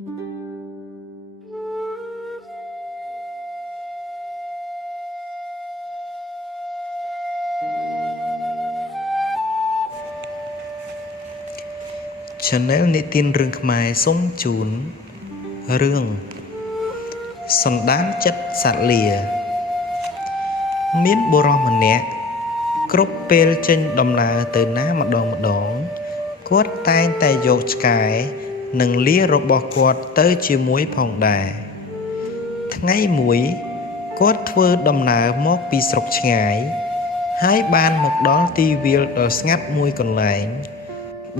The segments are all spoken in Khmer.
Channel និទានរឿងខ្មែរសូមជូនរឿងសន្តានចិត្តសត្វលាមានបុរសម្នាក់គ្រប់ពេលចេញដំណើរទៅណាម្ដងគាត់តែងតែយកឆ្កែនិងលារបស់គាត់ទៅជាមួយផងដែរថ្ងៃមួយគាត់ធ្វើដំណើរមកពីស្រុកឆ្ងាយហើយបានមកដល់ទីវាលដ៏ស្ងាត់មួយកន្លែង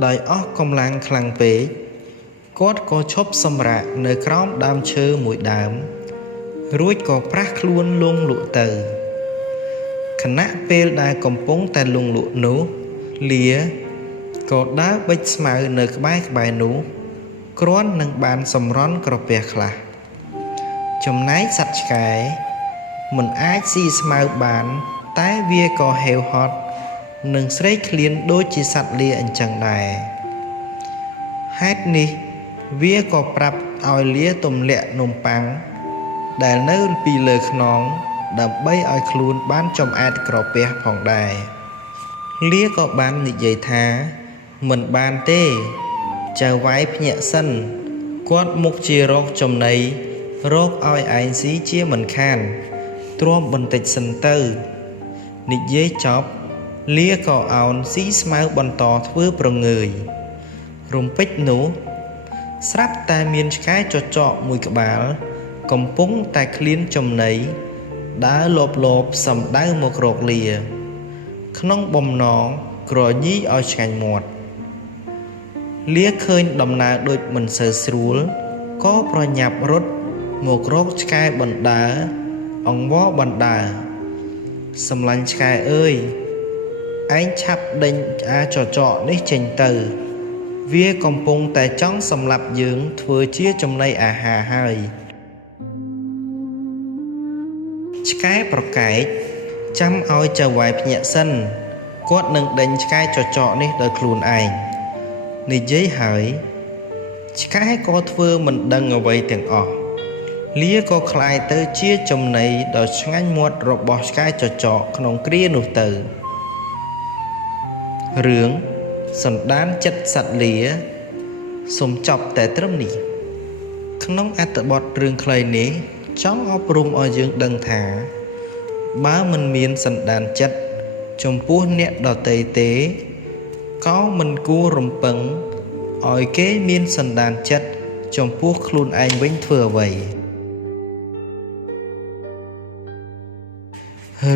ដោយអស់កម្លាំងខ្លាំងពេកគាត់ក៏ឈប់សម្រាកនៅក្រោមដើមឈើមួយដើមរួចក៏ប្រះខ្លួនលង់លក់ទៅខណៈពេលដែលកំពុងតែលង់លក់នោះលាក៏ដើរបិចស្មៅនៅក្បែរនោះគ្រាន់នឹងបានសម្រន់ក្រពះខ្លះចំណែកសត្វឆ្កែមិនអាចស៊ីស្មៅបានតែវាក៏ហេវហត់នឹងស្រេកឃ្លានដូចជាសត្វលាអញ្ចឹងដែរហេតុនេះវាក៏ប្រាប់ឲ្យលាទម្លាក់នំប៉័ងដែលនៅពីលើខ្នងដើម្បីឲ្យខ្លួនបានចំអែតក្រពះផងដែរលាក៏បាននិយាយថាមិនបានទេចៅវាយភ្ញាក់សិនគាត់មុខជារកចំណីរកឲ្យឯងស៊ីជាមិនខានទ្រាំបន្តិចសិនទៅនិយាយចប់លាក៏អោនស៊ីស្មៅបន្តធ្វើប្រងើយរំពេចនោះស្រាប់តែមានឆ្កែចចកមួយក្បាលកំពុងតែឃ្លានចំណីដើរលបសំដៅមករកលាក្នុងបំណងក្រញីឲ្យឆ្ងាញ់មាត់លាឃើញដំណើរដូចមិនសូវស្រួលក៏ប្រញាប់រត់មករកឆ្កែបណ្ដើរអង្វរបណ្ដើរសម្លាញ់ឆ្កែអើយឯងឆាប់ដេញអាចចកនេះចេញទៅវាកំពុងតែចង់សម្លាប់យើងធ្វើជាចំណីអាហារហើយឆ្កែប្រកែកចាំឲ្យចៅវាយភ្ញាក់សិនគាត់នឹងដេញឆ្កែចចកនេះដោយខ្លួនឯងនិយាយហើយឆ្កែក៏ធ្វើមិនដឹងអ្វីទាំងអស់លាក៏คล้ายទៅជាចំណីដ៏ឆ្ងាញ់មាត់របស់ឆ្កែចចកក្នុងគ្រានោះទៅរឿងសន្តានចិត្តសត្វលាសូមចប់តែត្រឹមនេះក្នុងអត្ថបទរឿងខ្លីនេះចង់អប់រំឲ្យយើងដឹងថាបើមិនមានសន្តានចិត្តចំពោះអ្នកដទៃទេក៏មិនគួររំពឹងឲ្យគេមានសន្តានចិត្តចំពោះខ្លួនឯងវិញធ្វើអ្វី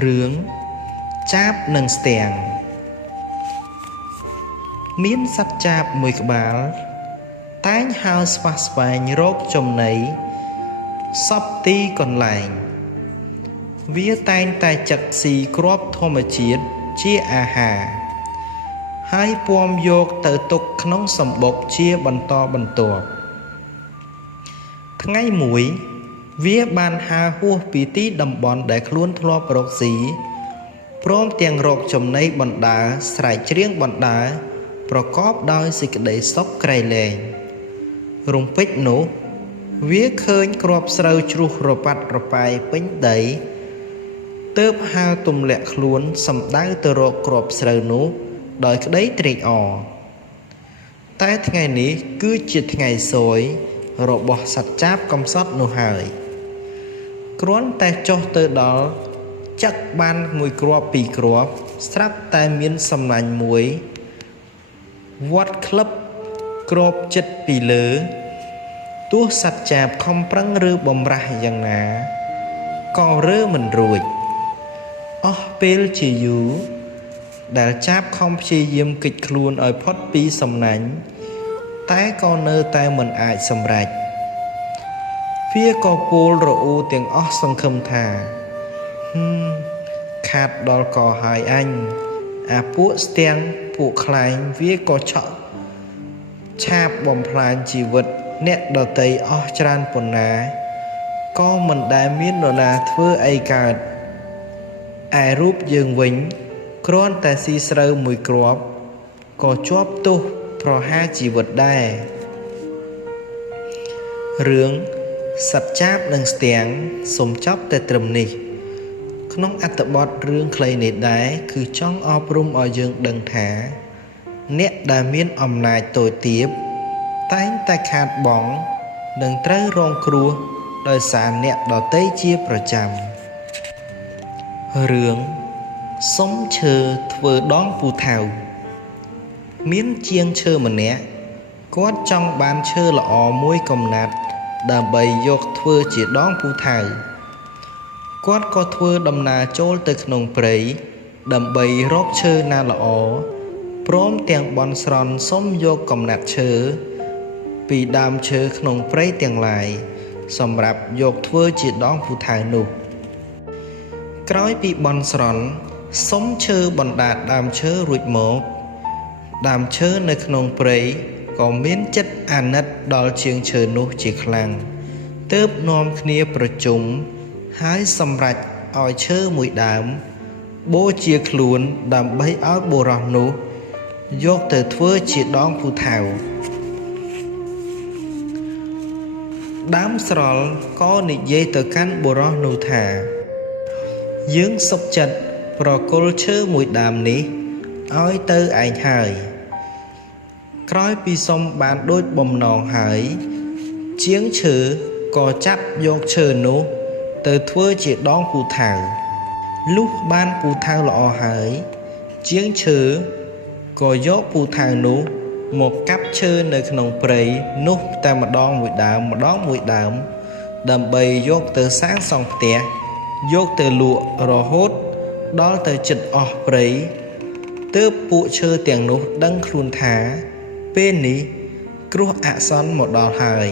រឿងចាបនិងស្ទាំងមានសត្វចាបមួយក្បាលតែងហើរស្វះស្វែងរកចំណីសពទីកន្លែងវាតែងតែចឹកស៊ីគ្រាប់ធម្មជាតិជាអាហារហើយពាំយកទៅទុកក្នុងសម្បុកជាបន្តបន្ទាប់ថ្ងៃមួយវាបានហើរហួសពីទីតំបន់ដែលខ្លួនធ្លាប់រកស៊ីព្រមទាំងរកចំណីបណ្ដើរស្រែកច្រៀងបណ្ដើរប្រកបដោយសេចក្តីសុខក្រៃលែងរំពេចនោះវាឃើញគ្រាប់ស្រូវជ្រុះរប៉ាត់រប៉ាយពេញដីទើបហើរទម្លាក់ខ្លួនសំដៅទៅរកគ្រាប់ស្រូវនោះដោយក្តីត្រេកអរតែថ្ងៃនេះគឺជាថ្ងៃសោយរបស់សត្វចាបកំសត់នោះហើយគ្រាន់តែចុះទៅដល់ចឹកបានមួយគ្រាប់ពីរគ្រាប់ស្រាប់តែមានសំណាញ់មួយវត្តក្លឹបគ្របចិត្តពីលើទោះសត្វចាបខំប្រឹងរើបំរាស់យ៉ាងណាក៏រើមិនរួចអស់ពេលជាយូរដែលចាបខំព្យាយាមគេចខ្លួនឲ្យផុតពីសំណាញ់តែក៏នៅតែមិនអាចសម្រេចវាក៏ពោលរអ៊ូទាំងអស់សង្ឃឹមថាខាតដល់កហើយអញអាពួកស្ទាំងពួកខ្លែងវាក៏ឆាបបំផ្លាញជីវិតអ្នកដតីអស់ច្រើនប៉ុណ្ណាក៏មិនដែលមាននរណាធ្វើអីកើតឯរូបយើងវិញគ្រាន់តែស៊ីស្រូវមួយគ្រាប់ក៏ជាប់ទោសប្រហារជីវិតដែរ រឿងសត្វចាបនិងស្ទាំងសូមចប់តែត្រឹមនេះក្នុងអត្ថបទរឿងខ្លីនេះដែរគឺចង់អប់រំឲ្យយើងដឹងថាអ្នកដែលមានអំណាចតូចទាបតែងតែខាតបង់និងត្រូវរងគ្រោះដោយសារអ្នកដទៃជាប្រចាំរឿងសុំឈើធ្វើដងពូថៅមានជាងឈើម្នាក់គាត់ចង់បានឈើល្អមួយកំណាត់ដើម្បីយកធ្វើជាដងពូថៅគាត់ក៏ធ្វើដំណើរចូលទៅក្នុងព្រៃដើម្បីរកឈើណាល្អព្រមទាំងបន់ស្រន់សុំយកកំណាត់ឈើពីដើមឈើក្នុងព្រៃទាំងឡាយសម្រាប់យកធ្វើជាដងពូថៅនោះក្រោយពីបន់ស្រន់សុំឈើបណ្ដាតដើមឈើរួចមកដើមឈើនៅក្នុងព្រៃក៏មានចិត្តអាណិតដល់ជាងឈើនោះជាខ្លាំងទើបនាំគ្នាប្រជុំហើយសម្រេចឲ្យឈើមួយដើមបូជាខ្លួនដើម្បីឲ្យបុរសនោះយកទៅធ្វើជាដងពូថៅដើមស្រល់ក៏និយាយទៅកាន់បុរសនោះថាយើងសុខចិត្តប្រគល់ឈើមួយដើមនេះឲ្យទៅឯងហើយក្រោយពីសុំបានដូចបំណងហើយជាងឈើក៏ចាប់យកឈើនោះទៅធ្វើជាដងពូថៅលុះបានពូថៅល្អហើយជាងឈើក៏យកពូថៅនោះមកកាប់ឈើនៅក្នុងព្រៃនោះតែម្ដងមួយដើមដើម្បីយកទៅសាងសង់ផ្ទះយកទៅលក់រហូតដល់ទៅជិតអស់ព្រៃទើបពួកឈើទាំងនោះដឹងខ្លួនថាពេលនេះគ្រោះអាសន្នមកដល់ហើយ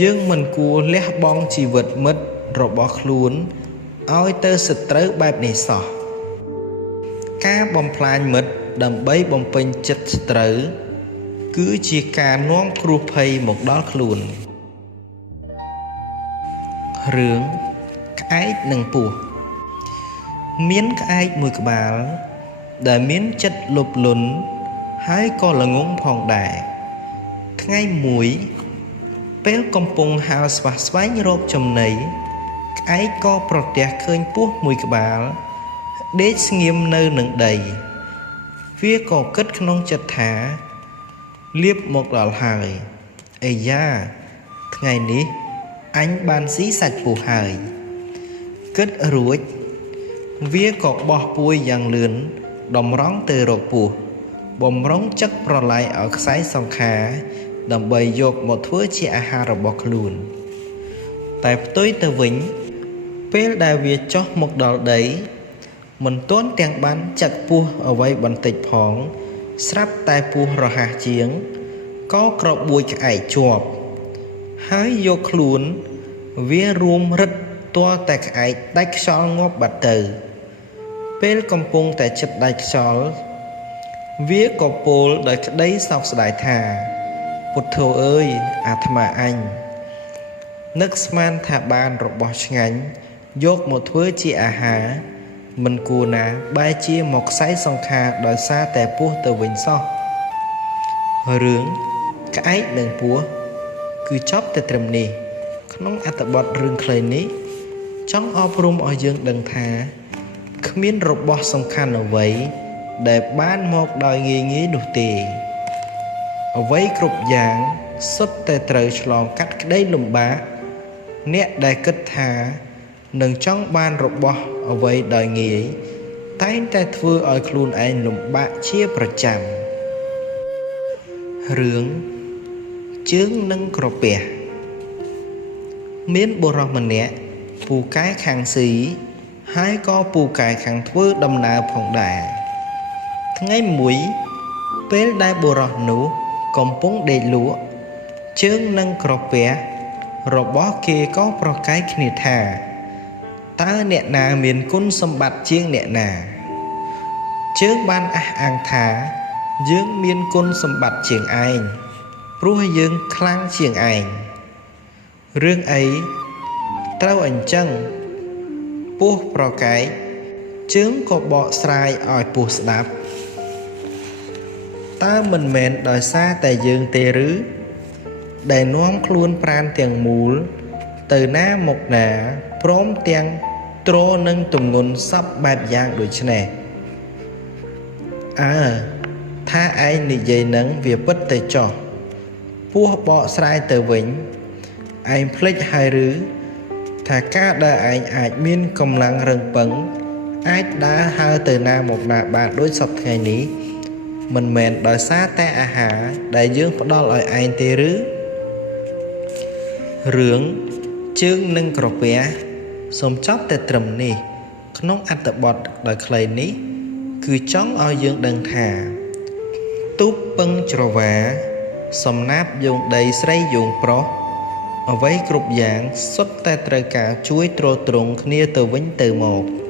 យើងមិនគួរលះបង់ជីវិតមិត្តរបស់ខ្លួនឲ្យទៅសត្រូវបែបនេះសោះការបំផ្លាញមិត្តដើម្បីបំពេញចិត្តសត្រូវគឺជាការនាំគ្រោះភ័យមកដល់ខ្លួនរឿងក្អែកនិងពស់មានក្អែកមួយក្បាលដែលមានចិត្តលោភលន់ហើយក៏ល្ងងផងដែរថ្ងៃមួយពេលកំពុងហើរស្វះស្វែងរកចំណីក្អែកក៏ប្រទះឃើញពស់មួយក្បាលដេកស្ងៀមនៅនឹងដីវាក៏គិតក្នុងចិត្តថាលៀបមកដល់ហើយអីយ៉ាថ្ងៃនេះអញបានស៊ីសាច់ពស់ហើយគិតរួចវាក៏បោះពួយយ៉ាងលឿនតម្រង់ទៅរកពស់បំរុងចឹកប្រឡាយឲ្យខ្សែសង្ខារដើម្បីយកមកធ្វើជាអាហាររបស់ខ្លួនតែផ្ទុយទៅវិញពេលដែលវាចុះមកដល់ដីមិនទាន់ទាំងបានចឹកពស់អ្វីបន្តិចផងស្រាប់តែពស់រហ័សជាងក៏ក្របួយក្អែកជាប់ហើយយកខ្លួនវារួមរឹតទាល់តែក្អែកដាច់ខ្យល់ងាប់បាត់ទៅពេលកំពុងតែជិតដាច់ខ្យល់វាក៏ពោលដោយក្តីសោកស្ដាយថាពុទ្ធោអើយអាត្មាអញនឹកស្មានថាបានរបស់ឆ្ងាញ់យកមកធ្វើជាអាហារមិនគួរណាបែរជាមកខ្សែសង្ខារដោយសារតែពស់ទៅវិញសោះរឿងក្អែកនិងពស់គឺចប់តែត្រឹមនេះក្នុងអត្ថបទរឿងខ្លីនេះចង់អប់រំឲ្យយើងដឹងថាគ្មានរបស់សំខាន់អ្វីដែលបានមកដោយងាយៗនោះទេអ្វីគ្រប់យ៉ាងសុទ្ធតែត្រូវឆ្លងកាត់ក្តីលំបាកអ្នកដែលគិតថានឹងចង់បានរបស់អ្វីដោយងាយតែងតែធ្វើឲ្យខ្លួនឯងលំបាកជាប្រចាំរឿងជើងនិងក្រពះមានបុរសម្នាក់ពូកែខាងស៊ីហើយក៏ពូកែខាងធ្វើដំណើរផងដែរថ្ងៃមួយពេលដែលបុរសនោះកំពុងដេកលក់ជើងនិងក្រពះរបស់គេក៏ប្រកែកគ្នាថាតើអ្នកណាមានគុណសម្បត្តិជាងអ្នកណាជើងបានអះអាងថាយើងមានគុណសម្បត្តិជាងឯងព្រោះយើងខ្លាំងជាងឯងរឿងអីត្រូវអញ្ចឹងពស់ប្រកែកជើងក៏បកស្រាយឲ្យពស់ស្ដាប់តើមិនមែនដោយសារតែយើងទេឬ ដែលនាំខ្លួនប្រាណទាំងមូលទៅណាមកណាព្រមទាំងទ្រនឹងទម្ងន់សពបែបយ៉ាងដូចនេះថាឯងនិយាយនឹងវាពិតតែចោះពោះបកស្រាយទៅវិញឯងភ្លេចហើយឬថាការដែលឯងអាចមានកម្លាំងរឹងប៉ឹងអាចដើរហើរទៅណាមកណាបានដូចសពថ្ងៃនេះមិនមែនដោយសារតែអាហារដែលយើងផ្ដល់ឲ្យឯងទេឬរឿងជើងនិងក្រពះសូមចប់តែត្រឹមនេះក្នុងអត្ថបទដ៏ខ្លីនេះគឺចង់ឲ្យយើងដឹងថាទូកពឹងច្រវាសំណាបយោងដីស្រីយោងប្រុសអ្វីគ្រប់យ៉ាងសុទ្ធតែត្រូវការជួយទ្រទ្រង់គ្នាទៅវិញទៅមក